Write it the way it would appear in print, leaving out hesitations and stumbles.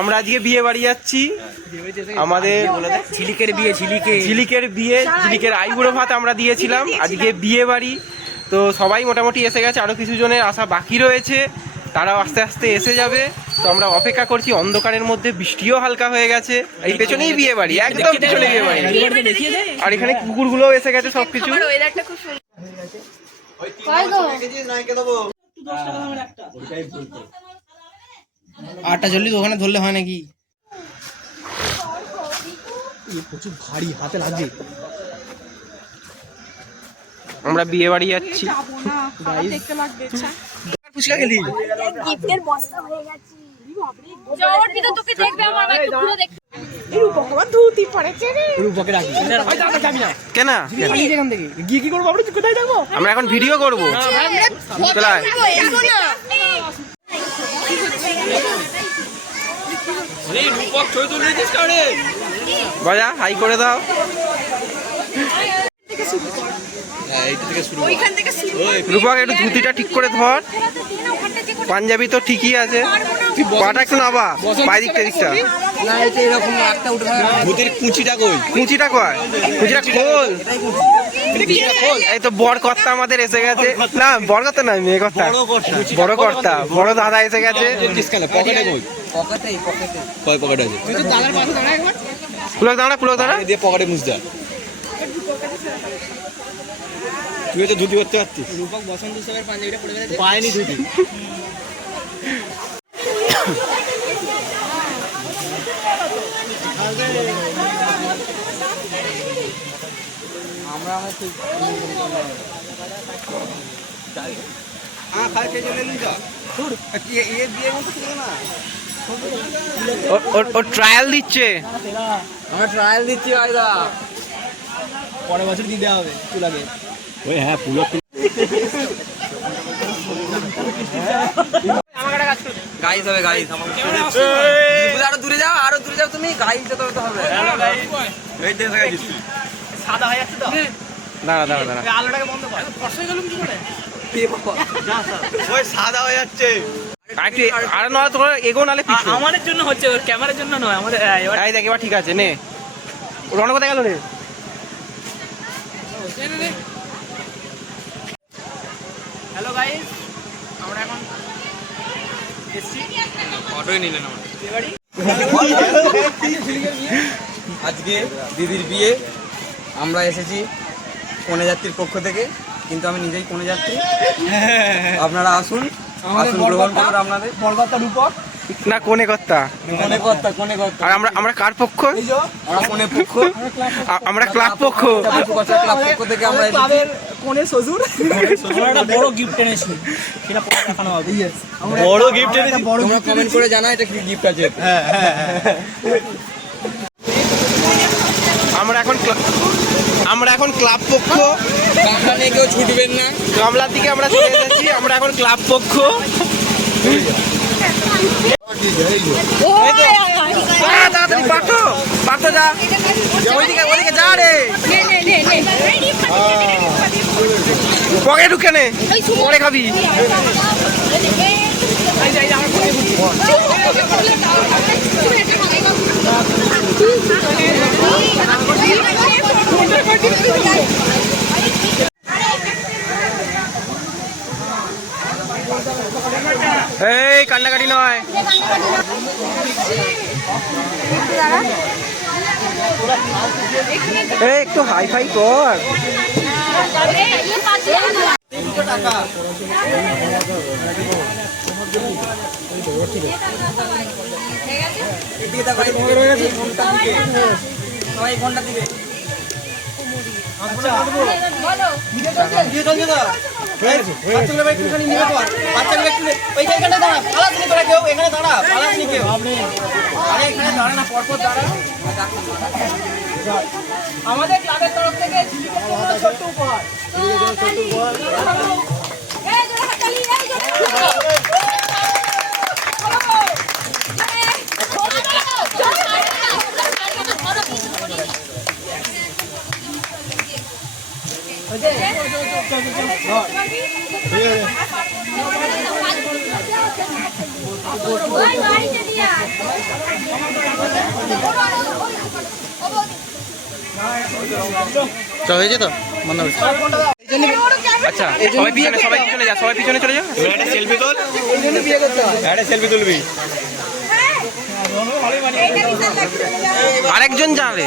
আমরা আজকে বিয়ে বাড়ি যাচ্ছি, আমাদের ঝিলিকের আইবুড়ো ভাত আমরা দিয়েছিলাম, আজকে বিয়ে বাড়ি। তো সবাই মোটামুটি এসে গেছে, আরো কিছু জনের আসা বাকি রয়েছে, তারাও আস্তে আস্তে এসে যাবে। তো আমরা অপেক্ষা করছি, অন্ধকারের মধ্যে বৃষ্টিও হালকা হয়ে গেছে। এই পেছনেই বিয়ে বাড়ি, একদম পেছনে বিয়ে বাড়ি। আর এখানে কুকুরগুলো এসে গেছে সবকিছু। 8:40 ওখানে ধরলে হয় নাকি? প্রচুর ভারী, হাতে লাগছে। আমরা বিয়ে বাড়ি যাচ্ছি। ফুচকা খেলি, গিফটের বস্তা হয়ে গেছে। যাওয়ার দিকে তোকে দেখবে আমার ভাই, পুরো দেখ। এই ভগবান ধুতি পড়েছে রে, রূপকে রাখি। ওই দাদা যাবি না কেন? আমি এখান থেকে গিয়ে কি করব? আমরা কোথায় যাবো? আমরা এখন ভিডিও করব। চল আয়। আরে রূপক ছবি তুলে দিস কারে? বাজা হাই করে দাও। রূপক একটু ধুতিটা ঠিক করে ধর, পাঞ্জাবি তো ঠিকই আছে, পাটা একটু নাবা, পায়ে দিকটা দিকটা। কুচিটা কই? কুচিটা কয়? কুচিটা খোল। এই তো বড় কর্তা আমাদের এসে গেছে। না বড় কর্তা না, মেয়ে কর্তা, বড় কর্তা, বড় দাদা এসে গেছে। পুলক দাঁড়া, পুলক দাঁড়া দিয়ে পকেটে মুছ দা। তুই তো ধুতি করতে পারতিস। রূপক বসন্ত উৎসবের পাঞ্জাবিটা পড়ে গেছে, পায়নি ধুতি। ও ট্রায়াল দিচ্ছে, আমরা ট্রায়াল দিচ্ছি ভাইদা, পরের বছর দিতে হবে তুলাকে। ওই হ্যাঁ পুরো গাইস হবে, গাইস আরো দূরে যাও, আরো দূরে যাও তুমি, গাইস যেতে হবে। সাদা হয়ে যাচ্ছে তো, দাঁড়া দাঁড়া দাঁড়া, আলোটাকে বন্ধ কর। ফর্সা হয়ে গেল কি করে? ওই সাদা হয়ে যাচ্ছে। আরে নয় তোর এগো, নালে আমাদের জন্য হচ্ছে, ওর ক্যামেরার জন্য নয় আমাদের। এই দেখ এবার ঠিক আছে নে। রণ কোথায় গেল রে? হ্যালো গাইস, আমরা এখন এসছি, অটোই নিলেন আমাদের বিয়ে বাড়ি। আজকে দিদির বিয়ে, আমরা এসেছি কনে যাত্রীর পক্ষ থেকে, কিন্তু আমি নিজেই কনে যাত্রী। আপনারা আসুন, আসুন গ্রহণ করুন আপনাদের। বরকর্তা রূপক না কোনে কর্তা? কোনে কর্তা, কোনে কর্তা। আর আমরা কার পক্ষ? আমরা কোনে পক্ষ, আমরা ক্লাব পক্ষ। ক্লাব পক্ষ থেকে আমরা ক্লাবের কোনে সজুর। আমরা একটা বড় গিফট এনেছি, সেটা পরে দেখানো হবে। বড় গিফট এনেছি, তোমরা কমেন্ট করে জানা এটা কি গিফট আছে। হ্যাঁ হ্যাঁ হ্যাঁ। আমরা এখন ক্লাব পক্ষ, কামলা নিয়ে কেউ ছুটবেন না, কামলার দিকে আমরা চলে এসেছি। আমরা এখন ক্লাব পক্ষ। পকেটে ঢুকে নে, পরে খাবি। এই কান্নাকাটি নয়, এই একটু হাই ফাই কর। 300 টাকা। ঘন্টা দিবে। আচ্ছা বলো, দিয়ে চলছে তো। বাচ্চাগুলো ভাই একটুখানি নিয়ে পড়, বাচ্চাগুলো একটু ওইখানে দাঁড়া, পালাসনি তোরা কেউ, এখানে দাঁড়া, পালাসনি কেউ। আরে এখানে দাঁড়া না, পরপর দাঁড়া। আমাদের ক্লাবের তরফ থেকে ঝিলিকের জন্য ছোট্ট উপহার। ছোট্ট উপহার। এই জোরে হাততালি, এই জোরে হাততালি। হয়েছে তো বন্ধ হচ্ছে। আচ্ছা সবাই পিছনে চলে যা, সবাই পিছনে চলে যা। একটা সেলফি তোল, একটা সেলফি তুলবি। আরেকজন যাবে।